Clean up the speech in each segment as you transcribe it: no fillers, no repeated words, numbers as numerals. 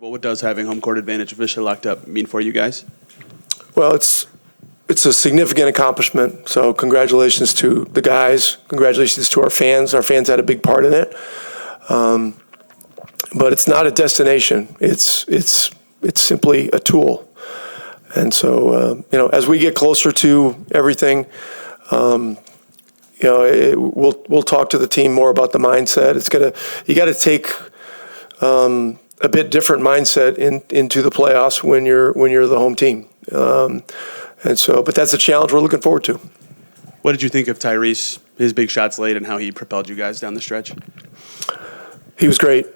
But what does having home court advantage officially locked up mean for you guys? Well, it's a significant accomplishment. So congratulations to the guys. Congratulations to our fans. Our fans had a big part in it. But it's not a destination. It's simply a tool. And so, as we get closer to everything, we'll talk to the team more about the mindset. You got to take a bit different mindset into the playoffs when you're the home team. But that's a challenge we're looking forward to. What did you think of Tyrese, his big shots late, and how he propelled you guys down the stretch? He was great.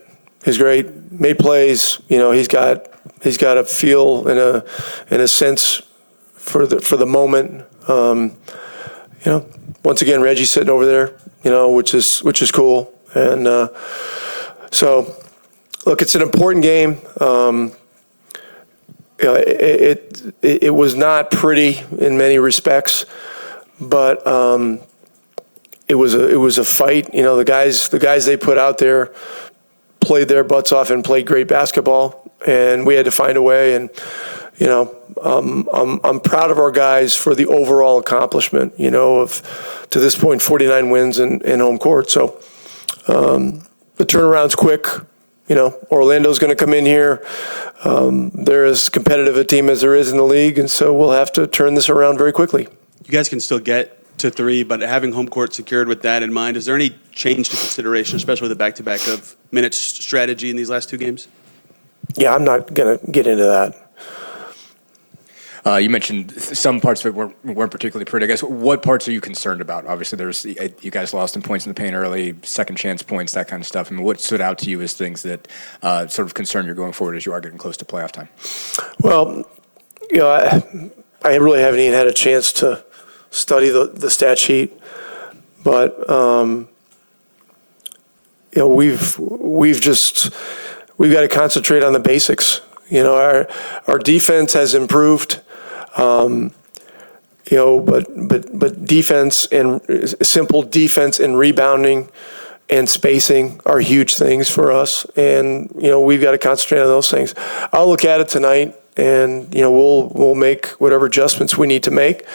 He's great. Made plays. He's got a feel and a sense for the moment. Once again, Reggie's sitting over there. Which is cool. And so, look, it's an important game. It was not pretty in many respects, but it was a fight. The guys they put out there played their butts off and played great basketball, and we had to find a way. And I'm proud of our guys for the overall accomplishment. Of to this point 49 wins in home court. So the turnaround's quick. Orlando's going to come in here. They're as competitive a team as there is in the league, and so we'll have to turn this around very quickly. You guys can still get to 3, but having home court secured with that in mind, is there any change to consideration, especially with the back-to-back of minutes strategy in these last 2 games? Yeah, I'm not going to get into that. You mentioned some parts of it weren't particularly pretty. I guess what parts are you concerned about? Obviously, you guys lost in points in the paint early, second chance points, that kind of stuff. I mean, what stood out to you as things that sort of concern you going forward as you are getting close to playoff time? Well, I really haven't even had a chance to study the stat sheet, but we've got to concentrate on the basics. Our defense has improved. But defense and simple defense and rebounding and spacing are huge things for us. And, we've got to concentrate on those things. I'll look at it tonight and, we'll make whatever adjustments we need to make.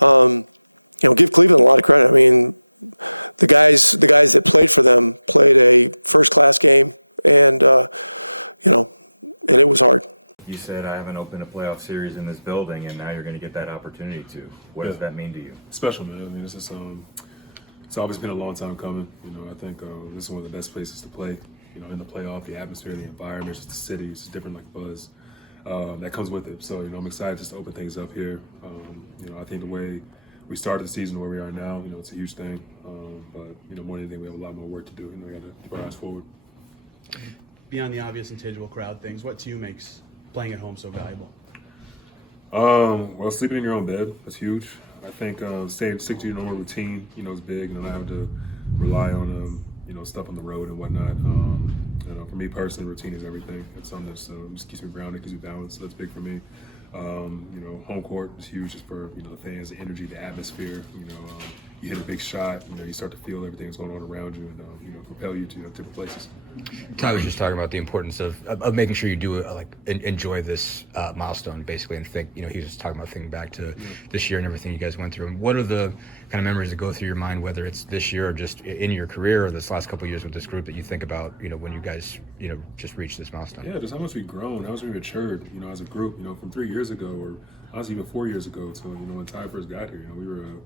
Give Cleveland a lot of credit. I mean, the guys that played for them played a first-class game and it was hard. You said I haven't opened a playoff series in this building, and now you're going to get that opportunity to. What does that mean to you? Special, man. I mean, it's always been a long time coming. I think this is one of the best places to play. In the playoff, the atmosphere, the environment, just the city, it's different like buzz that comes with it. So, I'm excited just to open things up here. I think the way we started the season where we are now, it's a huge thing. But more than anything, we have a lot more work to do. We got to keep our eyes forward. Beyond the obvious intangible crowd things, what to you makes playing at home so valuable? Well, sleeping in your own bed, that's huge. I think staying stick to your normal routine, is big. Not having to rely on, stuff on the road and whatnot. For me personally, routine is everything. It's something that just keeps me grounded, keeps me balanced. So that's big for me. Home court is huge just for, the fans, the energy, the atmosphere. You hit a big shot, you start to feel everything that's going on around you and, propel you to different places. Ty was just talking about the importance of making sure you do enjoy this milestone, basically, and think, he was just talking about thinking back to this year and everything you guys went through. And what are the kind of memories that go through your mind, whether it's this year or just in your career or this last couple of years with this group that you think about, when you guys, just reached this milestone? Yeah, just how much we've grown, how much we've matured, as a group, from 3 years ago or honestly even 4 years ago to, when Ty first got here, we were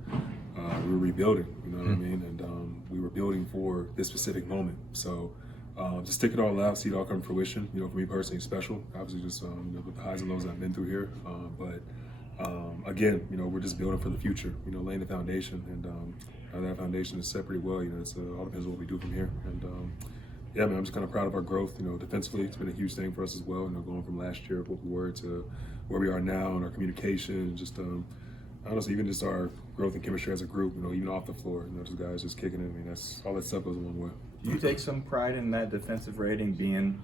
rebuilding, what I mean? And we were building for this specific moment. So just stick it all out, see it all come to fruition. For me personally, it's special. Obviously, just with the highs and lows I've been through here. Again, we're just building for the future. Laying the foundation, and that foundation is set pretty well. It's all depends on what we do from here. And yeah, man, I'm just kind of proud of our growth. Defensively, it's been a huge thing for us as well. Going from last year, what we were to where we are now, and our communication, just honestly, even just our growth and chemistry as a group. Even off the floor, just guys just kicking it. I mean, that's all that stuff goes a long way. Do you take some pride in that defensive rating being,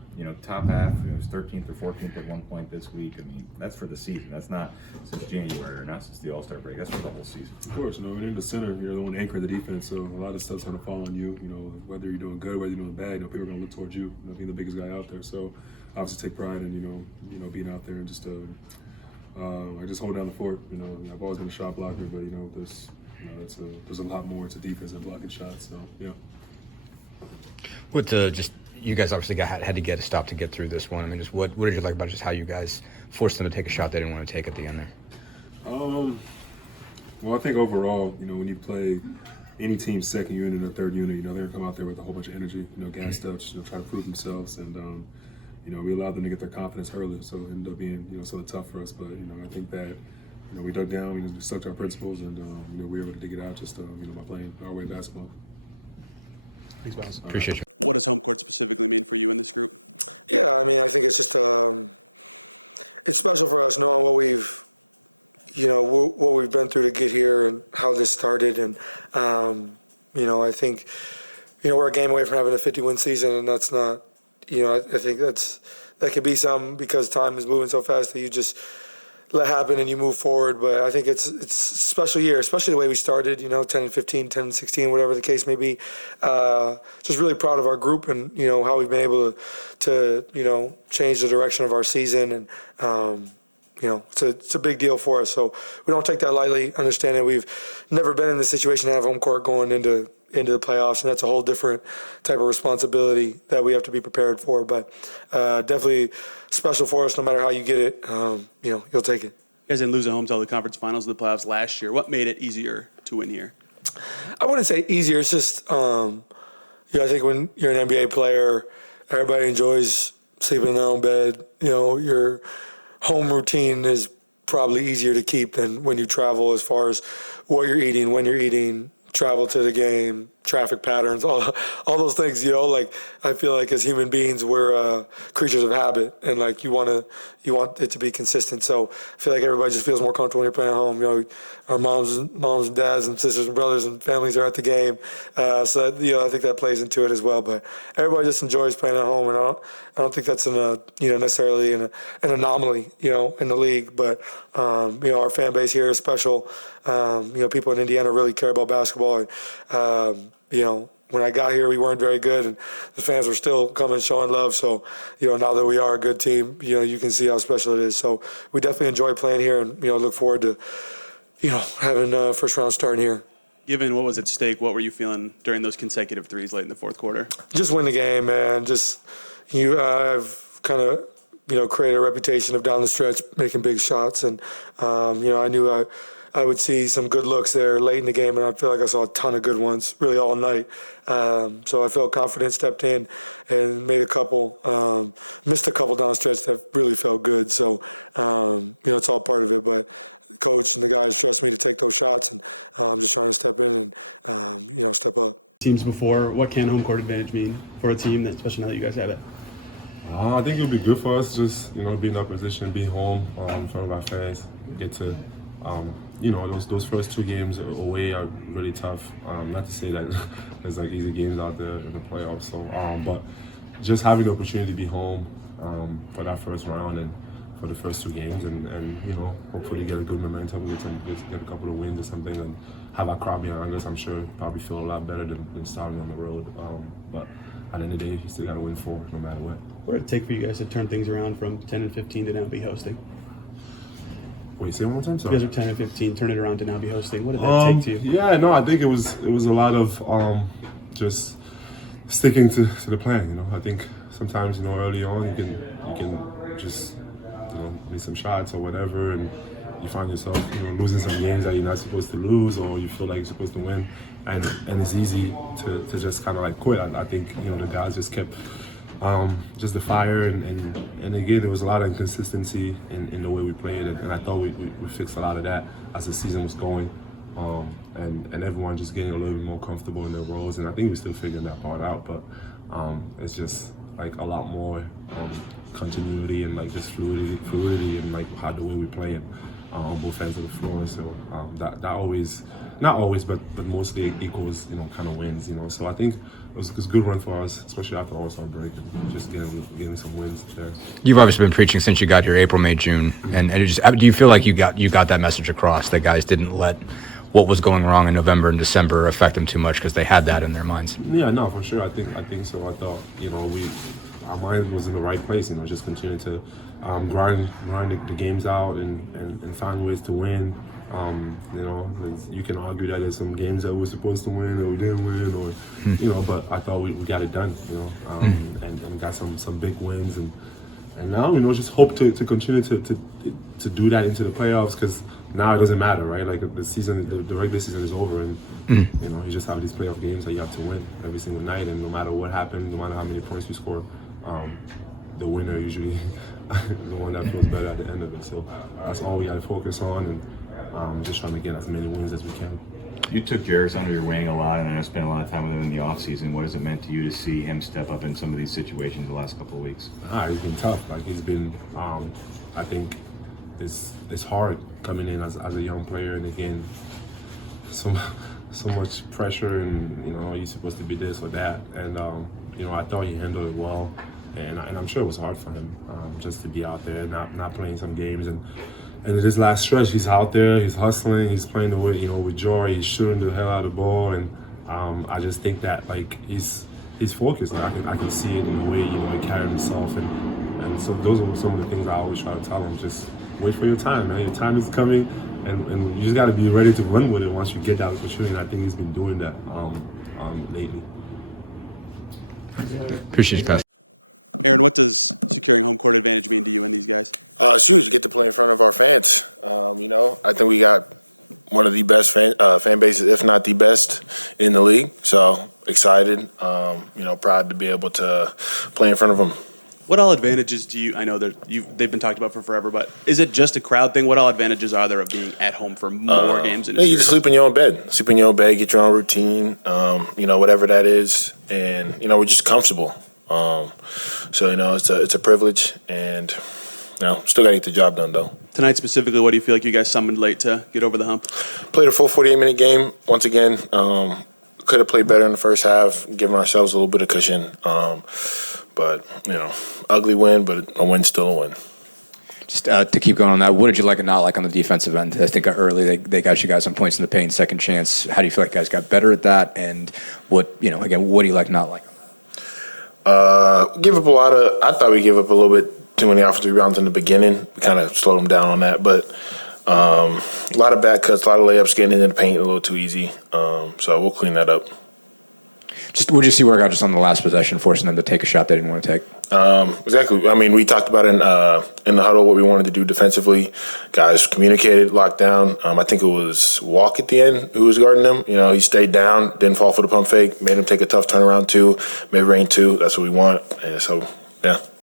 top half? It was 13th or 14th at one point this week. I mean, that's for the season. That's not since January or not since the All-Star break. That's for the whole season. Of course, when you're in the center, you're the one anchoring the defense. So a lot of stuff's going to fall on you. Whether you're doing good, whether you're doing bad, people are going to look towards you. Being the biggest guy out there. So obviously take pride in being out there and just I just hold down the fort. I've always been a shot blocker, but there's a lot more to defense than blocking shots. So yeah. You guys obviously had to get a stop to get through this one. I mean, just what did you like about just how you guys forced them to take a shot they didn't want to take at the end there? Well, I think overall, when you play any team's second unit or third unit, they're gonna come out there with a whole bunch of energy, gassed up, try to prove themselves, and we allowed them to get their confidence early, so it ended up being sort of tough for us. But I think that we dug down, we stuck to our principles, and we were able to dig it out just by playing our way of basketball. Thanks, Myles. Appreciate you. What does home court specifically mean for you in this group? Yeah, I mean, I think it's just it's special for us knowing what we've been through to get here and how this started, and I think we're a game away from having a 50-win season, and that's not I think that could be something because time is moving so fast that you just let happen and you move forward. But I think it's a special year, especially the way we started, 10 and 15, 10 and 16, whatever the case may be. Just really proud of our group and, how we've been able to change the direction of our season. And, it's a big deal for us. So we don't take that lightly, understanding we've never been in the situation to have home court going into the playoffs, and that's a whole different type of responsibility that we have to be prepared for. But definitely special for us no matter how you get it. You'll take it. You guys didn't lose at home until the conference finals of the playoffs last year. What made it easier to win here? I wouldn't say easier. It's just, I think when you're an NBA player, everybody enjoys sleeping in their own bed. Your home routine is probably easier to keep than when you travel, as far as what you're eating, when you're eating, travel to the game, traffic patterns, all those things. I feel like as human beings we're creatures of habit, and you want it to be consistent. So I feel like everybody just feels more comfortable when you're playing at home. Our moms and dads and sisters and brothers and families are at the game, so that, I think that plays into it as well. But everybody just enjoys playing at home, and I don't think that's necessarily an anomaly in the league. But our fan base here is special. People in Indiana really care about basketball. And, when I got here, we weren't very good, and the fans were still coming, showing love. So, now that we are a good team, you can see how special it is. So we definitely enjoy playing here, and, look forward to, having a first round starting here. Given what was at stake, what were you feeling during those consecutive threes late in the fourth quarter? Just win the game, man. I've kind of, created a reputation of down the stretch making big shots, and, I knew I would see some good looks there late in the game, and I feel like I saw a ton of good ones really all night. So I felt confident, stepped in, and made a couple, missed a couple down the stretch that really felt good. So, it's all part of it. But the coach and the guys trust me to take those shots, and I'm just trying to step in and, step up. Teams before, what can home court advantage mean for a team, especially now that you guys have it? I think it'll be good for us just, be in our position, be home in front of our fans, get to, those first two games away are really tough. Not to say that there's easy games out there in the playoffs. So, but just having the opportunity to be home for that first round and for the first two games, and hopefully get a good momentum, get a couple of wins or something, and have our crowd behind us. I'm sure probably feel a lot better than starting on the road. But at the end of the day, you still got to win 4 no matter what. What did it take for you guys to turn things around from 10 and 15 to now be hosting? Wait, say it one more time. Sorry. You guys are 10 and 15, turn it around to now be hosting. What did that take to you? Yeah, no, I think it was a lot of just sticking to the plan. I think sometimes early on you can just miss some shots or whatever, and you find yourself losing some games that you're not supposed to lose, or you feel like you're supposed to win, and it's easy to just kind of quit. I think the guys just kept. Just the fire, and again, there was a lot of inconsistency in the way we played, and I thought we fixed a lot of that as the season was going, and everyone just getting a little bit more comfortable in their roles, and I think we're still figuring that part out, but it's just a lot more continuity and just fluidity and how the way we play and on both ends of the floor. So that always, not always, but mostly equals kind of wins. So I think it was a good run for us, especially after All-Star break, and just getting some wins there. You've obviously been preaching since you got here, April, May, June, and do you feel like you got that message across that guys didn't let what was going wrong in November and December affect them too much because they had that in their minds? Yeah, no, for sure. I think so. I thought we our mind was in the right place. Just continue to grind the games out and find ways to win. You can argue that there's some games that we're supposed to win or we didn't win, or but I thought we got it done. And got some big wins, and now just hope to continue to do that into the playoffs, because now it doesn't matter, right? Like the regular season is over, and you just have these playoff games that you have to win every single night, and no matter what happens, no matter how many points you score, the winner usually the one that feels better at the end of it. So that's all we got to focus on, and just trying to get as many wins as we can. You took Jairus under your wing a lot, and I spent a lot of time with him in the offseason. What has it meant to you to see him step up in some of these situations the last couple of weeks? He's been tough. Like, he's been, I think it's hard coming in as a young player, and again, so much pressure, and you're supposed to be this or that, and I thought he handled it well, and I'm sure it was hard for him just to be out there, not playing some games, and in this last stretch, he's out there, he's hustling, he's playing the way, with joy, he's shooting the hell out of the ball, and I just think that, like, he's focused. Like, I can see it in the way, he carries himself, and so those are some of the things I always try to tell him. Just wait for your time, man. Your time is coming, and you just got to be ready to run with it once you get that opportunity, and I think he's been doing that lately. Appreciate that. Aaron, what does securing home court advantage mean to you and these guys? It's huge to get to play in front of our fans. I think we got one of the best fan bases, if not the best, in the league. So excited, proud to be able to play in front of them. What all advantages do you? I know they've been talked about for forever, but is it just a crowd thing? What all advantages are there of being at home for more games? You just sleep in your own bed. Sleep in your own bed, get your own routine, whatever that is, and we're just comfortable. It's a privilege, and still got to get the job done though. Tonight specifically, what do you feel like you guys summoned late to get over the hump? Played a full 48-minute game once again. Could have played better in the first half, giving ourselves a little bit of cushion. But ugly win, but a win still a win. Just to keep going on that, what did you like and not like on the defensive end? I think early they got you guys some points in the paint, second chance. How do you feel like you guys got better at that? And what do you like, not like? I thought we gave up a little bit too many offensive rebounds in the beginning. We kind of slowed them down on that, but a lot of back cuts, a lot of layups, getting into the paint a little too easy. So we'll clean that up. Just what did you see work out just on the last possession, forcing them to take a shot they didn't want to take? Exactly. I mean, we talked about in the huddle what we wanted to do defensively. Guys communicated, locked down. I think it was Walk at the end who was guarding him. He stayed down, didn't fall for the pump fake, made him take a tough turnaround too, mid-range too. That's what we want. And so, yeah.